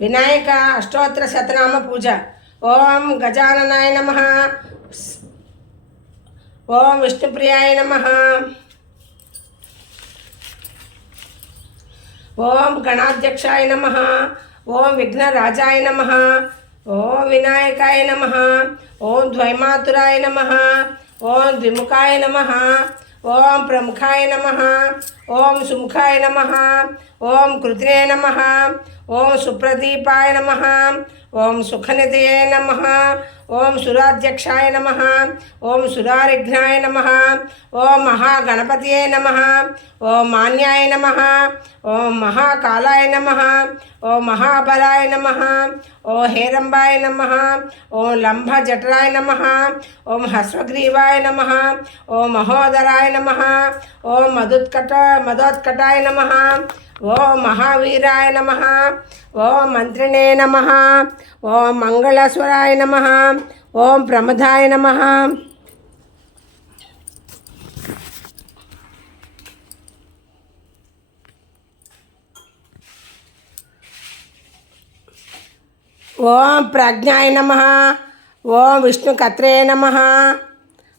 వినాయక అష్టోత్తర శతనామ పూజ. ఓం గజాననాయ నమః. ఓం విష్ణుప్రియాయ నమః. ఓం గణాధ్యక్షాయ నమః. ఓం విఘ్నరాజాయ నమః. ఓం వినాయకాయ నమః. ఓం ద్వైమాతురాయ నమః. ఓం ద్విముఖాయ నమః. ఓం ప్రముఖాయ నమః. ఓం సుముఖాయ నమః. ఓం కృతినే నమః. ఓం సుప్రదీపాయ నమః. ఓం సుఖనిధయే నమః. ఓం సురాధ్యక్షాయ నమః. ఓం సురారిఘ్నాయ నమః. ఓం మహాగణపతియే నమః. ఓం మాన్యాయ నమః. ఓం మహాకాలాయ నమః. ఓం మహాబలాయ నమః. ఓం హేరంబాయ నమః. ఓం లంభజఠరాయ నమః. ఓం హస్వగ్రీవాయ నమః. ఓం మహోదరాయ నమః. ఓం మదోత్కటాయ నమః. ఓం మహావీరాయ నమః. ఓం మంత్రిణే నమః. ఓం మంగళస్వరాయ నమః. ఓం ప్రమదాయ నమః. ఓం ప్రజ్ఞాయ నమః. ఓం విష్ణుకత్రే నమః.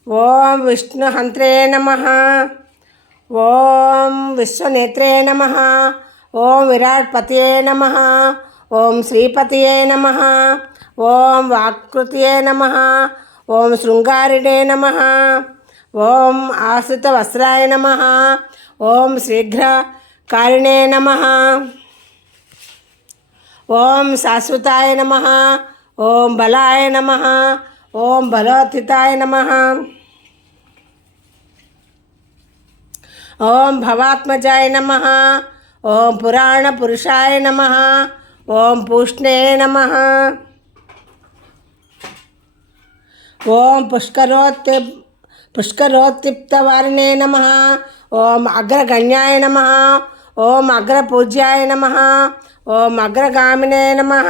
ఓం విష్ణుహంత్రే నమః. ఓం విశ్వనేత్రే నమః. ఓం విరాట్పతయే నమః. ఓం శ్రీపతయే నమః. ఓం వాక్కృతయే నమః. ఓం శృంగారిణే నమః. ఓం ఆశ్రితవస్త్రాయ నమః. ఓం శీఘ్రకారిణే నమః. ఓం శాశ్వతాయ నమః. ఓం బలాయ నమః. ఓం బలోత్థితాయ నమః. ఓం భవాత్మజాయ నమః. ఓం పురాణపురుషాయ నమః. ఓం పూష్ణే నమః. ఓం పుష్కరోత్తిప్తవారిణే నమః. ఓం అగ్రగణ్యాయ నమః. ఓం అగ్రపూజ్యాయ నమః. ఓం అగ్రగామినే నమః.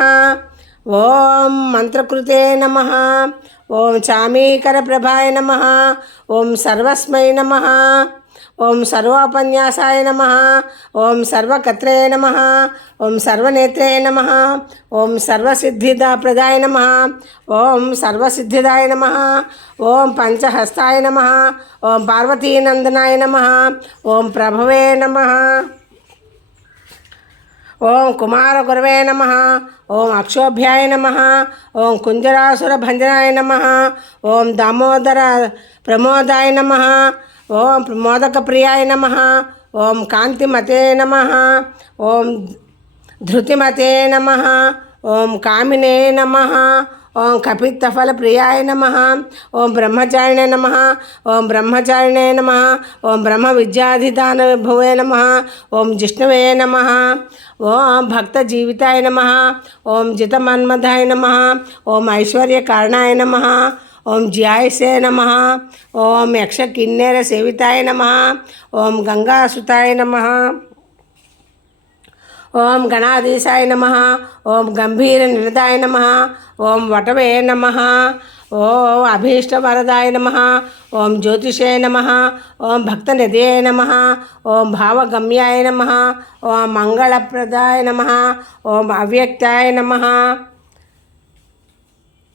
ఓం మంత్రకృతే నమః. ఓం చామీకరప్రభాయ నమః. ఓం సర్వస్మై నమః. ఓం సర్వోపన్యాసాయ నమః. ఓం సర్వకత్రే నమః. ఓం సర్వనేత్రే నమః. ఓం సర్వసిద్ధిదాప్రదాయ నమః. ఓం సర్వసిద్ధిదాయ నమః. ఓం పంచహస్తాయ నమః. ఓం పార్వతీనందనాయ నమః. ఓం ప్రభవే నమః. ఓం కుమారగురవే నమః. ఓం అక్షోభ్యాయ నమః. ఓం కుంజరాసురభంజనాయ నమః. ఓం దామోదర ప్రమోదాయ నమః. ఓం మోదకప్రియాయ నమః. ఓం కాంతిమతే నమః. ఓం ధృతిమతే నమః. ఓం కామినే నమః. ఓం కపిత్తఫలప్రియాయ నమః. ఓం బ్రహ్మచారిణే నమః. ఓం బ్రహ్మచారిణే నమః. ఓం బ్రహ్మ విద్యాధిదాన విభవే నమః. ఓం జిష్ణవే నమః. ఓం భక్తజీవితాయ నమః. ఓం జితమన్మధాయ నమః. ఓం ఐశ్వర్యకారణాయ నమః. ఓం జ్యాయసే నమః. ఓం యక్షకిన్నెర సేవితాయ నమః. ఓం గంగాసుతాయ నమః. ఓం గణాధీశాయ నమః. ఓం గంభీర నిరదాయ నమః. ఓం వటవే నమః. ఓం అభీష్టవరదాయ నమః. ఓం జ్యోతిషే నమః. ఓం భక్తనిధయే నమః. ఓం భావగమ్యాయ నమః. ఓం మంగళప్రదాయ నమః. ఓం అవ్యక్తాయ నమః.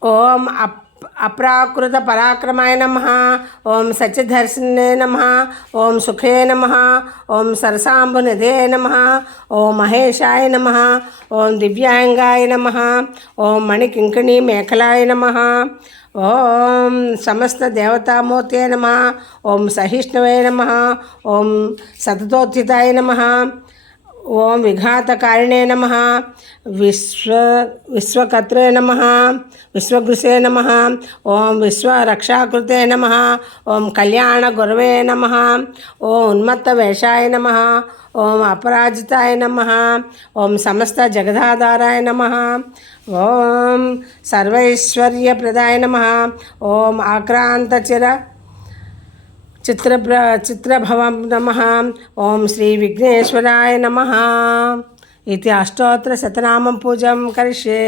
ఓం అప్రాకృత పరాక్రమాయ నమః. ఓం సత్యదర్శినే నమః. ఓం సుఖే నమః. ఓం సరసాంబునిధే నమః. ఓం మహేశాయ నమః. ఓం దివ్యాంగాయ నమః. ఓం మణికింకిణీ మేఖలాయ నమః. ఓం సమస్త దేవతామూర్తే నమః. ఓం సహిష్ణవే నమః. ఓం సతతోత్థితాయ నమః. ఓం విఘాతకారిణే నమః. విశ్వకర్త్రే నమః. విశ్వగృసే నమః. ఓం విశ్వరక్షాకృతే నమః. ఓం కళ్యాణగురవే నమః. ఓం ఉన్మత్తవేషాయ నమః. ఓం అపరాజితాయ నమః. ఓం సమస్త జగదాధారాయ నమః. ఓం సర్వైశ్వర్యప్రదాయ నమః. ఓం చిత్రభవం నమః. ఓం శ్రీ విఘ్నేశ్వరాయ నమః. ఇది అష్టోత్తర శతనామం పూజం కరిష్యే.